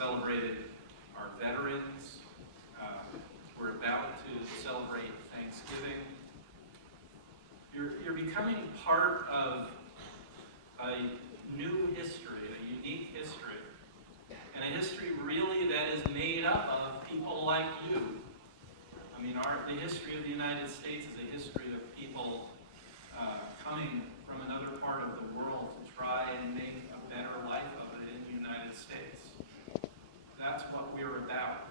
celebrated our veterans. We're about to celebrate Thanksgiving. You're becoming part of a new history, a unique history, and a history really that is made up of people like you. I mean, the history of the United States is a history of people coming from another part of the world to try and make a better life of it in the United States. That's what we're about.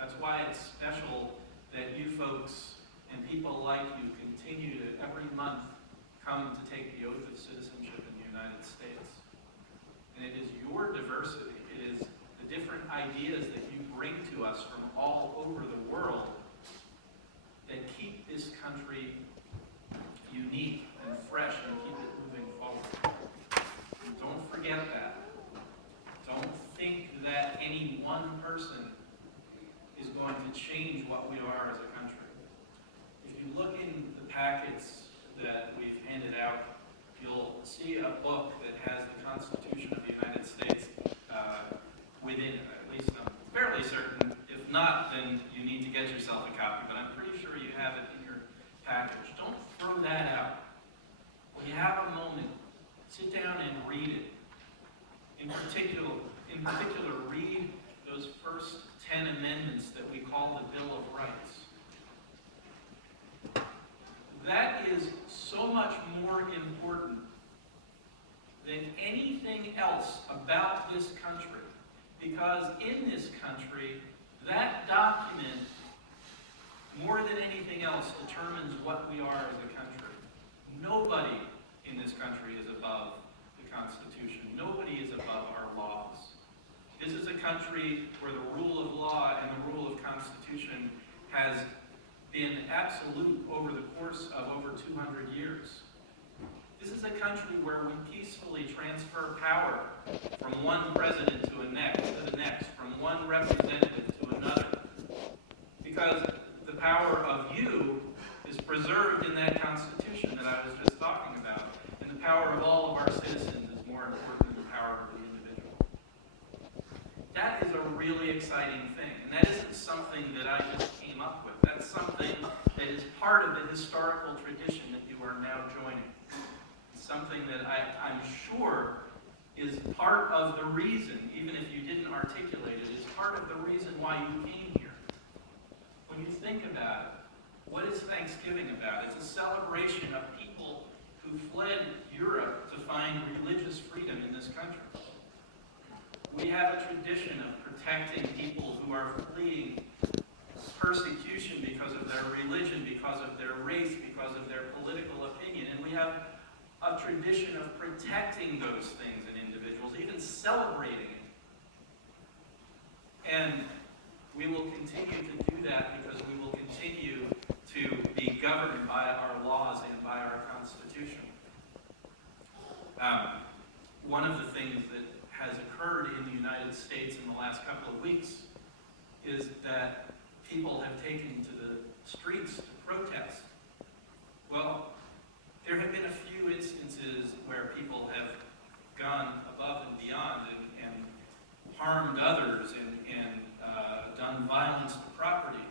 That's why it's special that you folks and people like you continue to, every month, come to take the oath of citizenship in the United States. And it is your diversity, it is the different ideas that you bring to us from all over the world that keep this country unique and fresh and keep it moving forward. And don't forget that. Don't think that any one person is going to change what we are as a country. If you look in the packets that we've handed out, you'll see a book that has the Constitution of the United States within it. At least I'm fairly certain. If not, then you need to get yourself a copy, but I'm pretty sure you have it in your package. Don't throw that out. When you have a moment, sit down and read it. In particular, read those first 10 amendments that we call the Bill of Rights. That is so much more important than anything else about this country, because in this country, that document, more than anything else, determines what we are as a country. Nobody in this country is above the Constitution. Nobody is above our laws. This is a country where the rule of law and the rule of Constitution has been absolute over the course of over 200 years. This is a country where we peacefully transfer power from one president to the next, from one representative to another, because the power of you is preserved in that Constitution that I was just talking about, and the power of all of our citizens is more important than the power of the individual. That is a really exciting thing, and that isn't something that I just came up with. That's something that is part of the historical tradition that you are now joining. It's something that I'm sure is part of the reason, even if you didn't articulate it, is part of the reason why you came here. When you think about it, what is Thanksgiving about? It's a celebration of people who fled Europe to find religious freedom in this country. We have a tradition of protecting people who are fleeing persecution because of their religion, because of their race, because of their political opinion. And we have a tradition of protecting those things in individuals, even celebrating it. And we will continue to do that because we will continue to be governed by our laws and by our Constitution. One of the things that has occurred in the United States in the last couple of weeks is that people have taken to the streets to protest. Well, there have been a few instances where people have gone above and beyond and harmed others and done violence to property,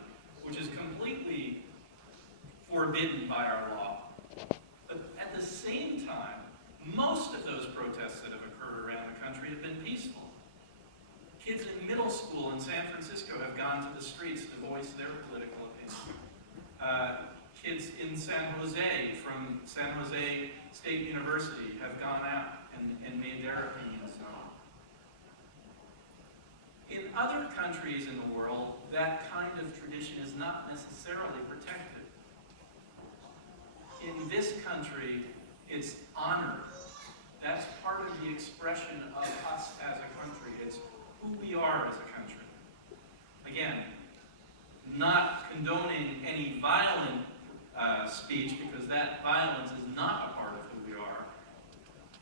which is completely forbidden by our law. But at the same time, most of those protests that have occurred around the country have been peaceful. Kids in middle school in San Francisco have gone to the streets to voice their political opinion. Kids in San Jose from San Jose State University have gone out and made their opinions known. In other countries in the world, that kind of tradition is not necessarily protected. In this country, it's honored. That's part of the expression of us as a country. It's who we are as a country. Again, not condoning any violent speech, because that violence is not a part of who we are,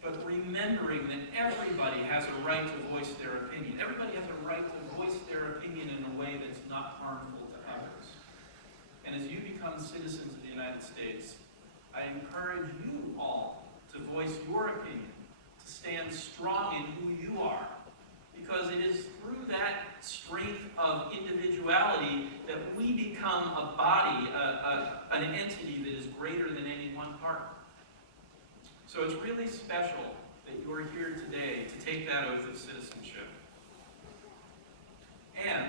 but remembering that everybody has a right to voice their opinion. Everybody has a right to voice their opinion in a way that's not harmful to others. And as you become citizens of the United States, I encourage you all to voice your opinion, to stand strong in who you are, because it is through that body, an entity that is greater than any one part. So it's really special that you're here today to take that oath of citizenship. And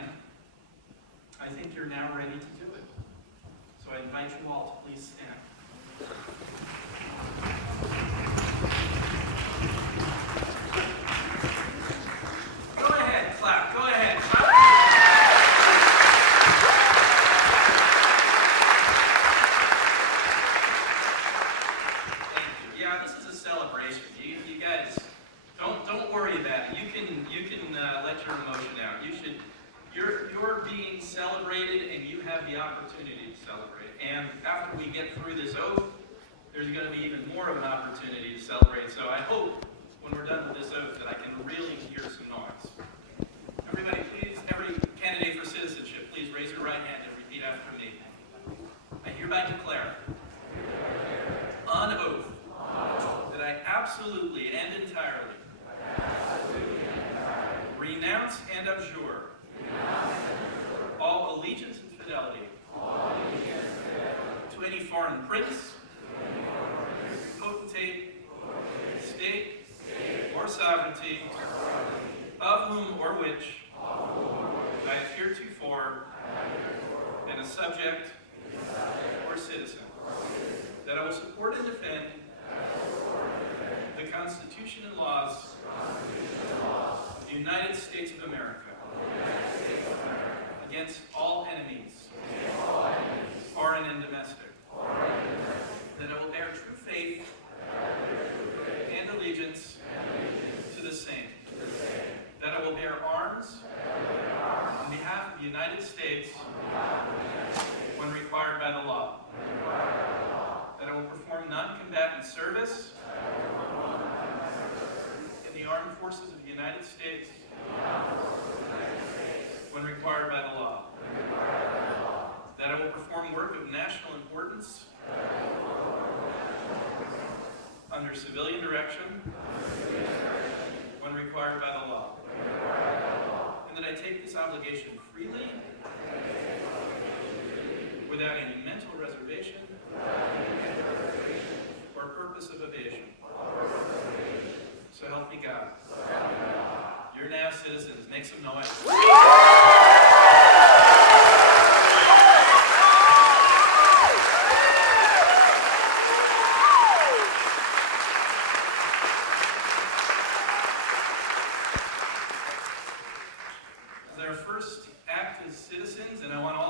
I think you're now ready to do it. So I invite you all to please stand. Go ahead, clap. Go ahead. Clap. Thank you. Yeah, this is a celebration. You guys, don't worry about it. You can let your emotion out. You're being celebrated, and you have the opportunity to celebrate. And after we get through this oath, there's going to be even more of an opportunity to celebrate. So I hope when we're done with this oath that I can really hear some noise. Everybody, please, every candidate for citizenship, please raise your right hand and repeat after me. I hereby declare on oath that I absolutely and entirely renounce and abjure all allegiance and fidelity to any foreign prince, potentate, state, or sovereignty, of whom or which I have heretofore been a subject or citizen, that I will support and defend the Constitution and laws of the United States of America against all enemies, foreign and domestic, that I will bear true faith and allegiance to the same, that I will bear arms on behalf of the United States when required by the law, that I will perform non-combatant service in the armed forces of the United States when required by the law, that I will perform work of national importance under civilian direction when required by the law, and that I take this obligation freely without any mental reservation or purpose of evasion. So help me God. You're now citizens. Make some noise. Their first act as citizens, and I want all